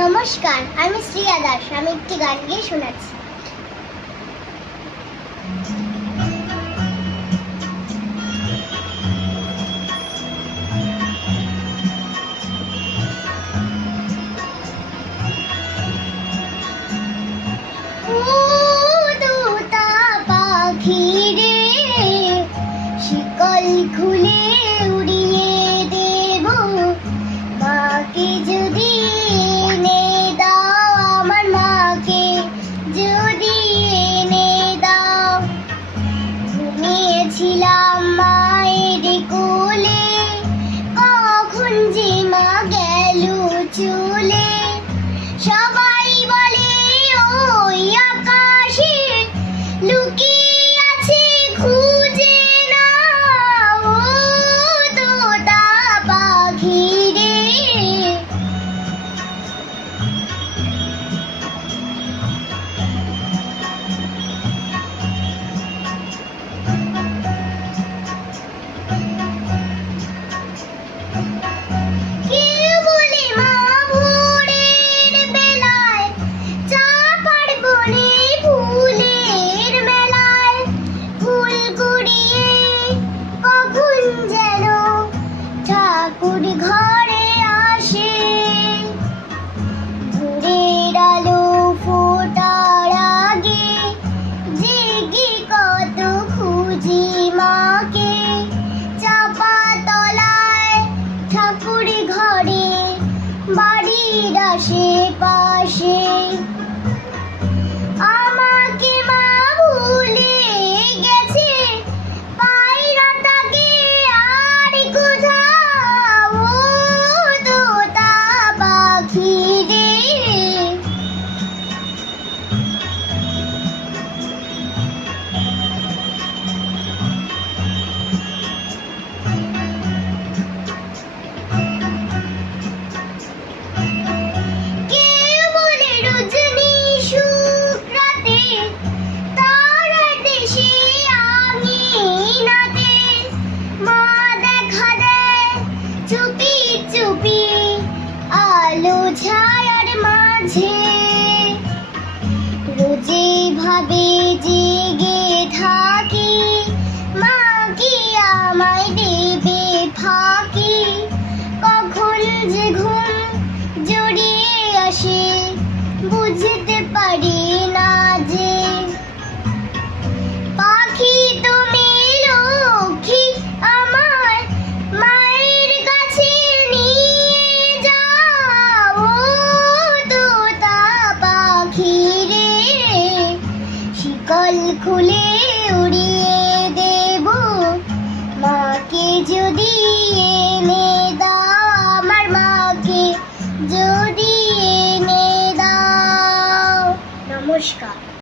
নমস্কার, আমি শ্রিয়া দাস। আমি একটি গান গিয়ে শোনাচ্ছি। পাখি রে, শিকল খুলে উড়িয়ে দেব মাকে যদি এনে দাও, আমার মাকে যদি এনে দাও। ঘুমিয়েছিলাম মায়ের কোলে, কখন যে মা গেল চলে। সবাই বলে ওই আকাশে লুকিয়ে আছে, খুঁজে নাও ও তোতা পাখি রে। কেউ বলে মা ভোরের বেলায় চাপার বনে ফুলের মেলায় ফুল কুড়িয়ে কখন যেন ঠাকুর ঘরে আসে। ভোরের আলো ফোটার আগে জেগে কত খুঁজি মাকে। চাপা তলায় ঠাকুর ঘরে, বাড়ির আশেপাশে। আমাকে মা ভুলে গেছে, পাই না তাকে আর কোথাও ও তোতা পাখি রে। কেউ বলে রজনী শুক্রাতে তারার দেশে আমিনাতে মা দেখা দেয় চুপি চুপি আলো ছায়ার মাঝে। রোজে ভাবে জেগে থাকি, মা কি আমায় দেবে ফাঁকি। কখন যে ঘুম জড়িয়ে আসে, বুঝতে পারি না যে। পাখি তুমি লক্ষ্মী আমার, মায়ের কাছে নিয়ে যাও ও তোতা পাখি রে। শিকল খুলে উড়িয়ে দেব মাকে যদি এনে দাও, আমার মাকে যদি এনে দাও। নমস্কার।